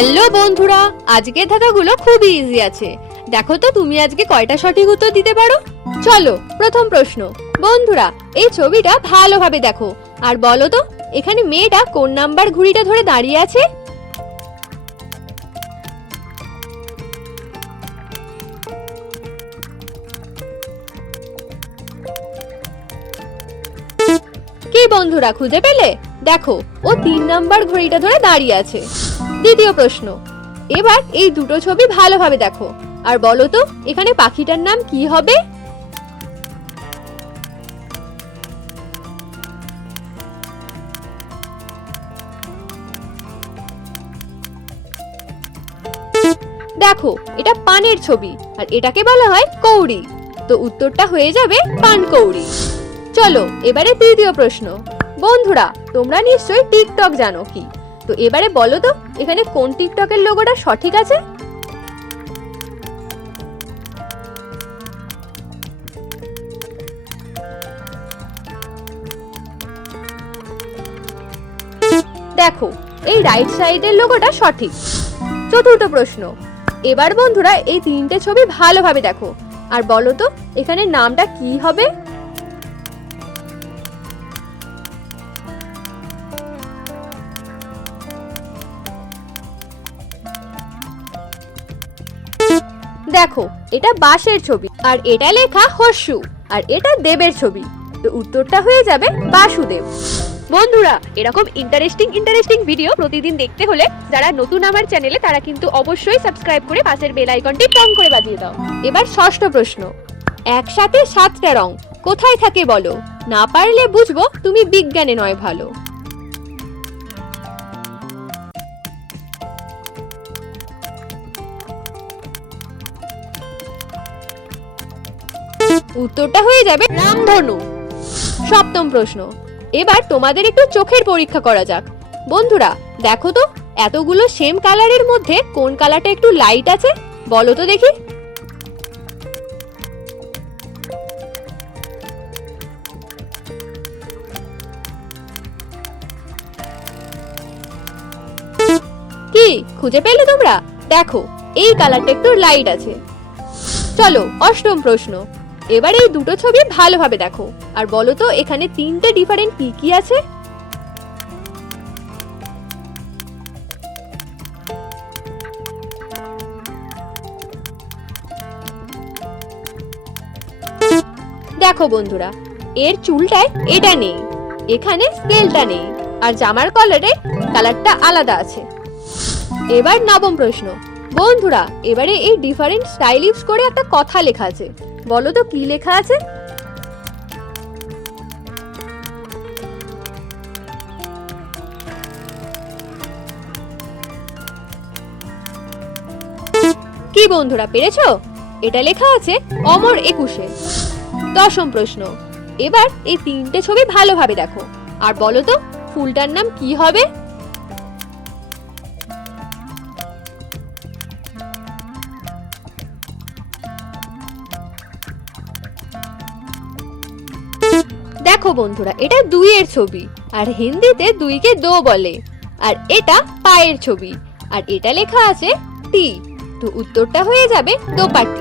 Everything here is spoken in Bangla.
হ্যালো বন্ধুরা, আজকের ধাঁধাগুলো খুবই ইজি আছে। দেখো তো তুমি আজকে কয়টা সঠিক উত্তর দিতে পারো। চলো প্রথম প্রশ্ন। বন্ধুরা, এই ছবিটা ভালোভাবে দেখো আর বলো তো এখানে মেয়েটা কোন নাম্বার ঘড়িটা ধরে দাঁড়িয়ে আছে। কি বন্ধুরা, খুঁজে পেলে? দেখো, ও 3 নাম্বার ঘড়িটা ধরে দাঁড়িয়ে আছে। দ্বিতীয় প্রশ্ন। এবার এই দুটো ছবি ভালোভাবে দেখো আর বলো তো এখানে পাখিটার নাম কি হবে। দেখো, এটা পানের ছবি আর এটাকে বলা হয় কৌড়ি। তো উত্তরটা হয়ে যাবে পানকৌড়ি। চলো এবারে তৃতীয় প্রশ্ন। বন্ধুরা, তোমরা নিশ্চয়ই টিকটক জানো কি? তো এবারে বলো তো এখানে কোন টিকটকের লোগোটা সঠিক আছে। দেখো, এই রাইট সাইডের লোগোটা সঠিক। চতুর্থ প্রশ্ন। এবার বন্ধুরা এই তিনটে ছবি ভালোভাবে দেখো আর বলো তো এখানে নামটা কি হবে। দেখো, এটা বাঁশের ছবি আর এটা লেখা হস্যু আর এটা দেবের ছবি। তো উত্তরটা হয়ে যাবে বাসুদেব। বন্ধুরা, এরকম ইন্টারেস্টিং ভিডিও প্রতিদিন দেখতে হলে যারা নতুন আমার চ্যানেলে তারা কিন্তু অবশ্যই সাবস্ক্রাইব করে পাশের বেল আইকনটি টং করে বাজিয়ে দাও। এবার ষষ্ঠ প্রশ্ন। একসাথে 7টা রং কোথায় থাকে বলো? না পারলে বুঝবো তুমি বিজ্ঞানে নয় ভালো। উত্তরটা হয়ে যাবে রামধনু। সপ্তম প্রশ্ন। এবার তোমাদের একটু চোখের পরীক্ষা করা যাক। বন্ধুরা দেখো তো এতগুলো সেম কালারের মধ্যে কোন কালারটা একটু লাইট আছে বলো তো দেখি। কি খুঁজে পেলে তোমরা? দেখো, এই কালারটা একটু লাইট আছে। চলো অষ্টম প্রশ্ন। এবার এই দুটো ছবি ভালোভাবে দেখো আর বলো তো এখানে তিনটে ডিফারেন্ট কি কি আছে। দেখো বন্ধুরা, এর চুলটায় এটা নেই, এখানে স্কেলটা নেই আর জামার কালারটা আলাদা আছে। এবার নবম প্রশ্ন। বন্ধুরা, এবারে এই ডিফারেন্ট স্টাইল ইউজ করে একটা কথা লেখা আছে, বলো তো কি লেখা আছে। কি বন্ধুরা, পেরেছো? এটা লেখা আছে অমর 21-এ। দশম প্রশ্ন। এবার এই তিনটে ছবি ভালোভাবে দেখো আর বলো তো ফুলটার নাম কি হবে। দেখো বন্ধুরা, এটা 2-এর ছবি আর হিন্দিতে 2-কে দো বলে আর এটা পায়ের ছবি আর এটা লেখা আছে টি। তো উত্তরটা হয়ে যাবে দোপাটি।